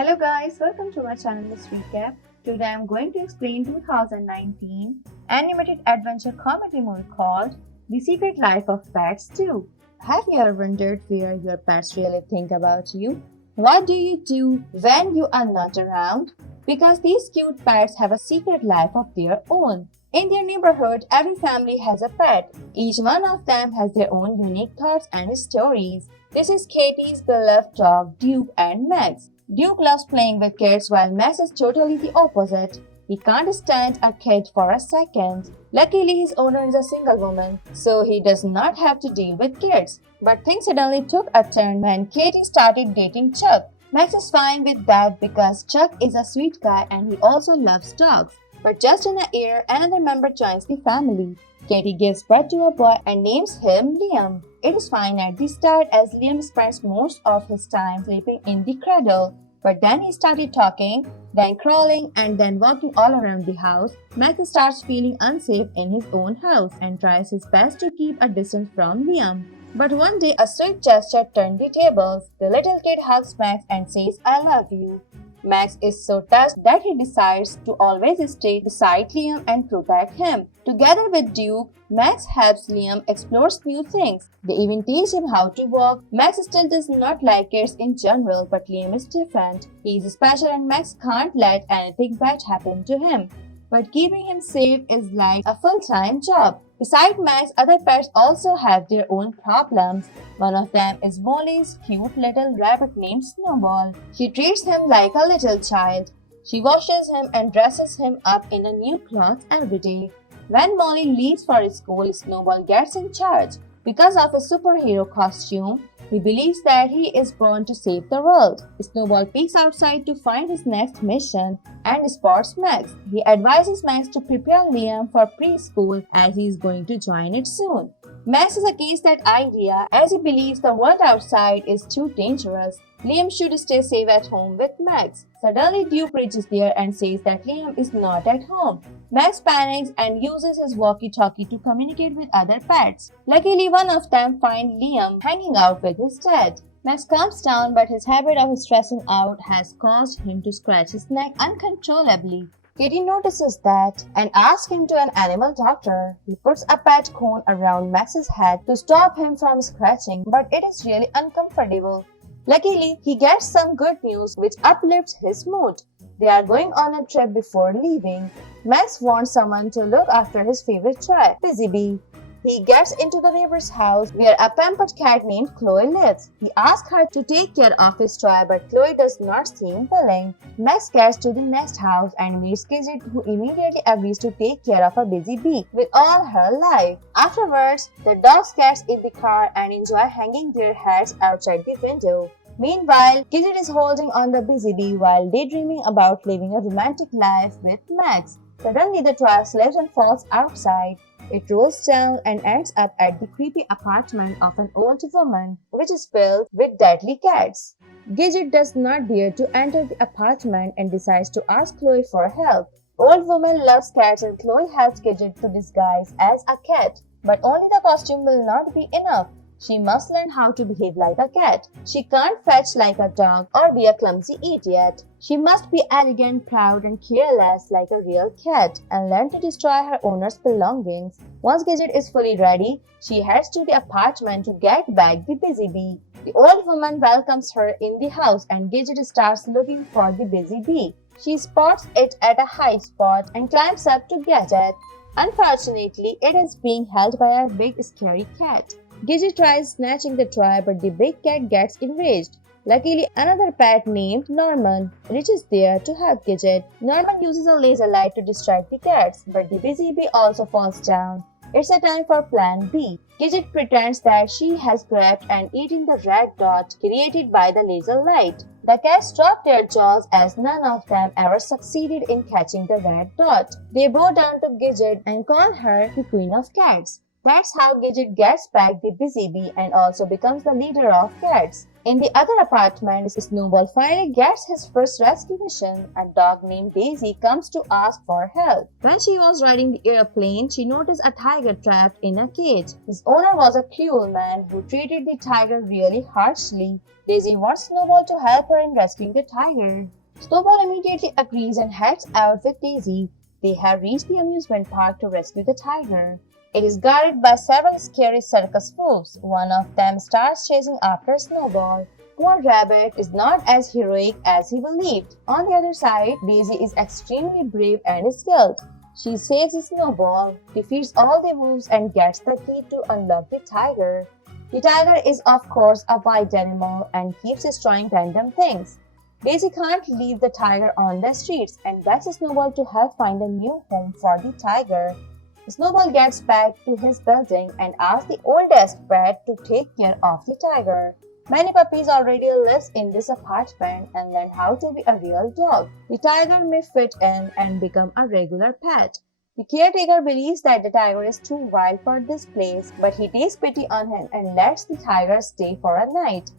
Hello guys, welcome to my channel This Recap. Today I am going to explain 2019 animated adventure comedy movie called The Secret Life of Pets 2. Have you ever wondered where your pets really think about you? What do you do when you are not around? Because these cute pets have a secret life of their own. In their neighborhood, every family has a pet. Each one of them has their own unique thoughts and stories. This is Katie's beloved dog, Duke and Max. Duke loves playing with kids while Max is totally the opposite. He can't stand a kid for a second. Luckily, his owner is a single woman, so he does not have to deal with kids. But things suddenly took a turn when Katie started dating Chuck. Max is fine with that because Chuck is a sweet guy and he also loves dogs. But just in a year, another member joins the family. Katie gives birth to a boy and names him Liam. It is fine at the start as Liam spends most of his time sleeping in the cradle. But then he started talking, then crawling, and then walking all around the house. Max starts feeling unsafe in his own house and tries his best to keep a distance from Liam. But one day, a sweet gesture turned the tables. The little kid hugs Max and says, "I love you." Max is so touched that he decides to always stay beside Liam and protect him. Together with Duke, Max helps Liam explore new things. They even teach him how to walk. Max still does not like kids in general, but Liam is different. He is special and Max can't let anything bad happen to him. But keeping him safe is like a full-time job. Besides Max, other pets also have their own problems. One of them is Molly's cute little rabbit named Snowball. She treats him like a little child. She washes him and dresses him up in a new clothes every day. When Molly leaves for school, Snowball gets in charge. Because of his superhero costume, he believes that he is born to save the world. Snowball peeks outside to find his next mission and spots Max. He advises Max to prepare Liam for preschool as he is going to join it soon. Max is against that idea as he believes the world outside is too dangerous. Liam should stay safe at home with Max. Suddenly, Duke reaches there and says that Liam is not at home. Max panics and uses his walkie-talkie to communicate with other pets. Luckily, one of them finds Liam hanging out with his dad. Max calms down, but his habit of stressing out has caused him to scratch his neck uncontrollably. Katie notices that and asks him to an animal doctor. He puts a pet cone around Max's head to stop him from scratching, but it is really uncomfortable. Luckily, he gets some good news which uplifts his mood. They are going on a trip before leaving. Max wants someone to look after his favorite toy, Busy Bee. He gets into the neighbor's house where a pampered cat named Chloe lives. He asks her to take care of his toy, but Chloe does not seem willing. Max gets to the next house and meets Gidget, who immediately agrees to take care of a busy bee with all her life. Afterwards, the dogs get in the car and enjoy hanging their heads outside the window. Meanwhile, Gidget is holding on the busy bee while daydreaming about living a romantic life with Max. Suddenly, the toy slips and falls outside. It rolls down and ends up at the creepy apartment of an old woman, which is filled with deadly cats. Gidget does not dare to enter the apartment and decides to ask Chloe for help. Old woman loves cats and Chloe helps Gidget to disguise as a cat. But only the costume will not be enough. She must learn how to behave like a cat. She can't fetch like a dog or be a clumsy idiot. She must be arrogant, proud, and careless like a real cat and learn to destroy her owner's belongings. Once Gidget is fully ready, she heads to the apartment to get back the busy bee. The old woman welcomes her in the house and Gidget starts looking for the busy bee. She spots it at a high spot and climbs up to get it. Unfortunately, it is being held by a big scary cat. Gidget tries snatching the toy, but the big cat gets enraged. Luckily, another pet named Norman reaches there to help Gidget. Norman uses a laser light to distract the cats, but the busy bee also falls down. It's a time for Plan B. Gidget pretends that she has grabbed and eaten the red dot created by the laser light. The cats drop their jaws as none of them ever succeeded in catching the red dot. They bow down to Gidget and call her the Queen of Cats. That's how Gidget gets back the busy bee and also becomes the leader of cats. In the other apartment, Snowball finally gets his first rescue mission. A dog named Daisy comes to ask for help. When she was riding the airplane, she noticed a tiger trapped in a cage. His owner was a cruel man who treated the tiger really harshly. Daisy wants Snowball to help her in rescuing the tiger. Snowball immediately agrees and heads out with Daisy. They have reached the amusement park to rescue the tiger. It is guarded by several scary circus wolves. One of them starts chasing after Snowball. Poor Rabbit is not as heroic as he believed. On the other side, Daisy is extremely brave and skilled. She saves Snowball, defeats all the wolves, and gets the key to unlock the tiger. The tiger is of course a wild animal and keeps destroying random things. Daisy can't leave the tiger on the streets and begs Snowball to help find a new home for the tiger. Snowball gets back to his building and asks the oldest pet to take care of the tiger. Many puppies already live in this apartment and learn how to be a real dog. The tiger may fit in and become a regular pet. The caretaker believes that the tiger is too wild for this place, but he takes pity on him and lets the tiger stay for a night.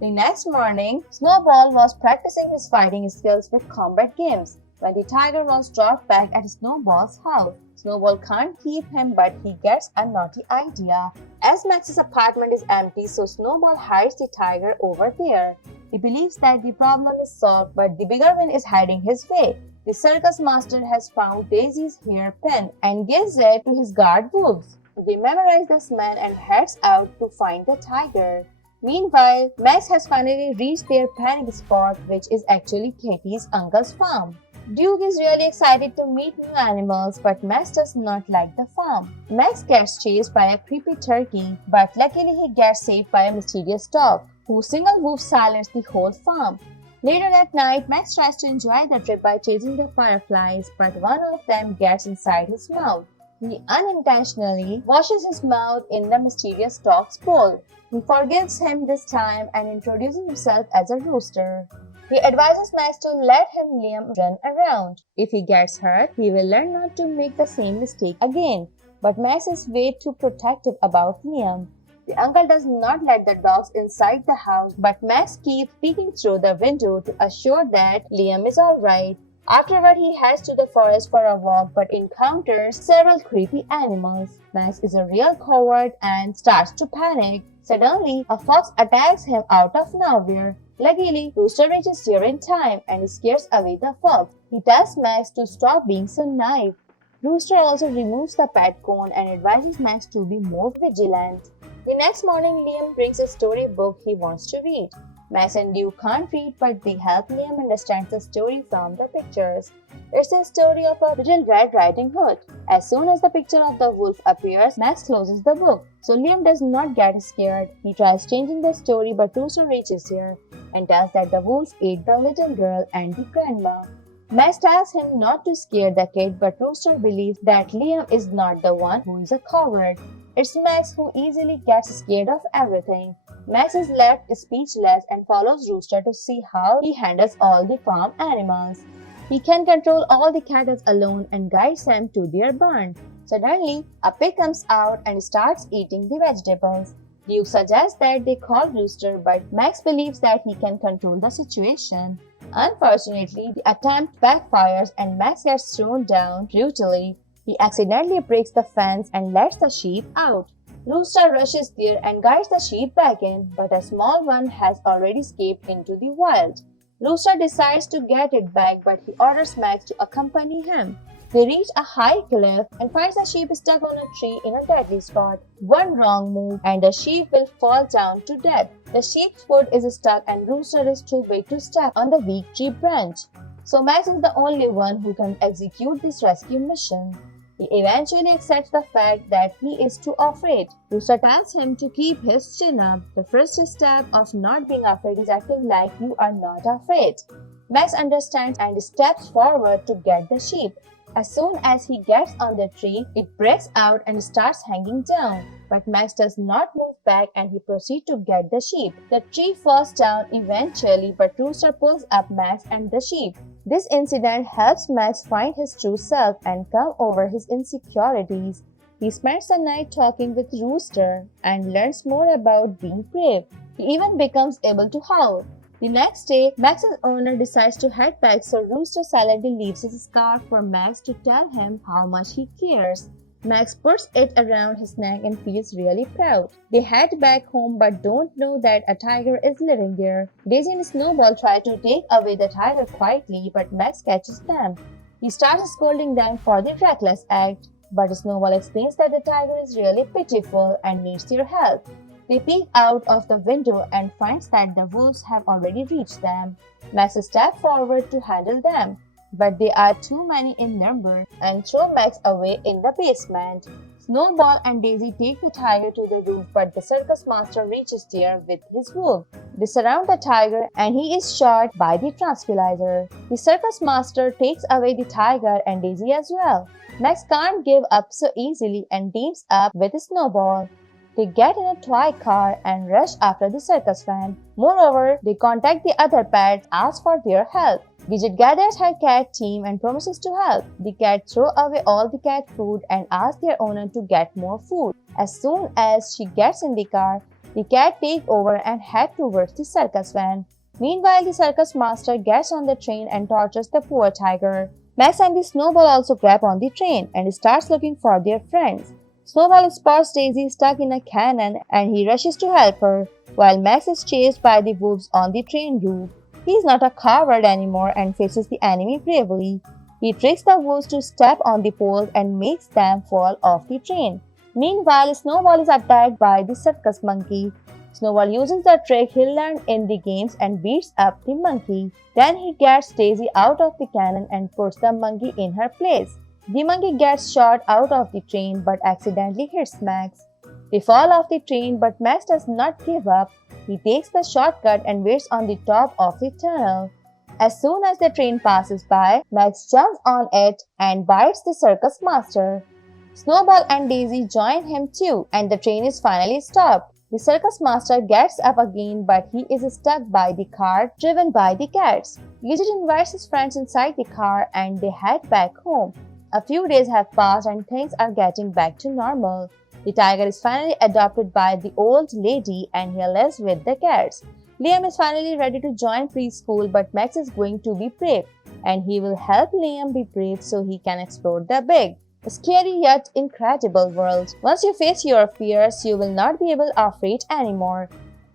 The next morning, Snowball was practicing his fighting skills with combat games when the tiger was dropped back at Snowball's house. Snowball can't keep him, but he gets a naughty idea. As Max's apartment is empty, so Snowball hides the tiger over there. He believes that the problem is solved, but the bigger win is hiding his way. The circus master has found Daisy's hairpin and gives it to his guard wolves. They memorize the smell and heads out to find the tiger. Meanwhile, Max has finally reached their panic spot, which is actually Katie's uncle's farm. Duke is really excited to meet new animals, but Max does not like the farm. Max gets chased by a creepy turkey, but luckily he gets saved by a mysterious dog, whose single woof silenced the whole farm. Later that night, Max tries to enjoy the trip by chasing the fireflies, but one of them gets inside his mouth. He unintentionally washes his mouth in the mysterious dog's bowl. He forgives him this time and introduces himself as a rooster. He advises Max to let Liam run around. If he gets hurt, he will learn not to make the same mistake again. But Max is way too protective about Liam. The uncle does not let the dogs inside the house, but Max keeps peeking through the window to assure that Liam is alright. Afterward, he heads to the forest for a walk but encounters several creepy animals. Max is a real coward and starts to panic. Suddenly, a fox attacks him out of nowhere. Luckily, Rooster reaches here in time and scares away the fox. He tells Max to stop being so naive. Rooster also removes the pet cone and advises Max to be more vigilant. The next morning, Liam brings a storybook he wants to read. Max and Duke can't read, but they help Liam understand the story from the pictures. It's a story of a little Red Riding Hood. As soon as the picture of the wolf appears, Max closes the book. So Liam does not get scared. He tries changing the story, but Rooster reaches here and tells that the wolves ate the little girl and the grandma. Max tells him not to scare the kid, but Rooster believes that Liam is not the one who is a coward. It's Max who easily gets scared of everything. Max is left speechless and follows Rooster to see how he handles all the farm animals. He can control all the cattle alone and guides them to their barn. Suddenly, a pig comes out and starts eating the vegetables. Duke suggests that they call Rooster, but Max believes that he can control the situation. Unfortunately, the attempt backfires and Max gets thrown down brutally. He accidentally breaks the fence and lets the sheep out. Rooster rushes there and guides the sheep back in, but a small one has already escaped into the wild. Rooster decides to get it back, but he orders Max to accompany him. They reach a high cliff and find the sheep stuck on a tree in a deadly spot. One wrong move and the sheep will fall down to death. The sheep's foot is stuck and Rooster is too big to step on the weak tree branch. So Max is the only one who can execute this rescue mission. He eventually accepts the fact that he is too afraid. Rooster tells him to keep his chin up. The first step of not being afraid is acting like you are not afraid. Max understands and steps forward to get the sheep. As soon as he gets on the tree, it breaks out and starts hanging down. But Max does not move back and he proceeds to get the sheep. The tree falls down eventually, but Rooster pulls up Max and the sheep. This incident helps Max find his true self and come over his insecurities. He spends the night talking with Rooster and learns more about being brave. He even becomes able to howl. The next day, Max's owner decides to head back, so Rooster silently leaves his scarf for Max to tell him how much he cares. Max puts it around his neck and feels really proud. They head back home but don't know that a tiger is living there. Daisy and Snowball try to take away the tiger quietly, but Max catches them. He starts scolding them for the reckless act, but Snowball explains that the tiger is really pitiful and needs their help. They peek out of the window and finds that the wolves have already reached them. Max steps forward to handle them, but they are too many in number and throw Max away in the basement. Snowball and Daisy take the tiger to the roof, but the circus master reaches there with his wolf. They surround the tiger and he is shot by the tranquilizer. The circus master takes away the tiger and Daisy as well. Max can't give up so easily and teams up with Snowball. They get in a toy car and rush after the circus van. Moreover, they contact the other pets, ask for their help. Gidget gathers her cat team and promises to help. The cat throw away all the cat food and asks their owner to get more food. As soon as she gets in the car, the cat takes over and head towards the circus van. Meanwhile, the circus master gets on the train and tortures the poor tiger. Max and the Snowball also grab on the train and starts looking for their friends. Snowball spots Daisy stuck in a cannon and he rushes to help her, while Max is chased by the wolves on the train roof. He is not a coward anymore and faces the enemy bravely. He tricks the wolves to step on the poles and makes them fall off the train. Meanwhile, Snowball is attacked by the circus monkey. Snowball uses the trick he learned in the games and beats up the monkey. Then he gets Daisy out of the cannon and puts the monkey in her place. The monkey gets shot out of the train but accidentally hits Max. They fall off the train, but Max does not give up. He takes the shortcut and waits on the top of the tunnel. As soon as the train passes by, Max jumps on it and bites the circus master. Snowball and Daisy join him too, and the train is finally stopped. The circus master gets up again, but he is stuck by the car driven by the cats. Gidget invites his friends inside the car and they head back home. A few days have passed and things are getting back to normal. The tiger is finally adopted by the old lady and he lives with the cats. Liam is finally ready to join preschool, but Max is going to be brave and he will help Liam be brave so he can explore the big, scary yet incredible world. Once you face your fears, you will not be afraid anymore.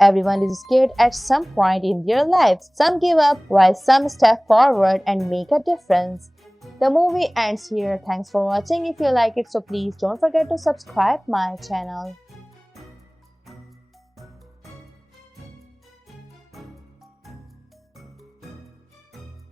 Everyone is scared at some point in their lives. Some give up while some step forward and make a difference. The movie ends here. Thanks for watching. If you like it, so please don't forget to subscribe my channel.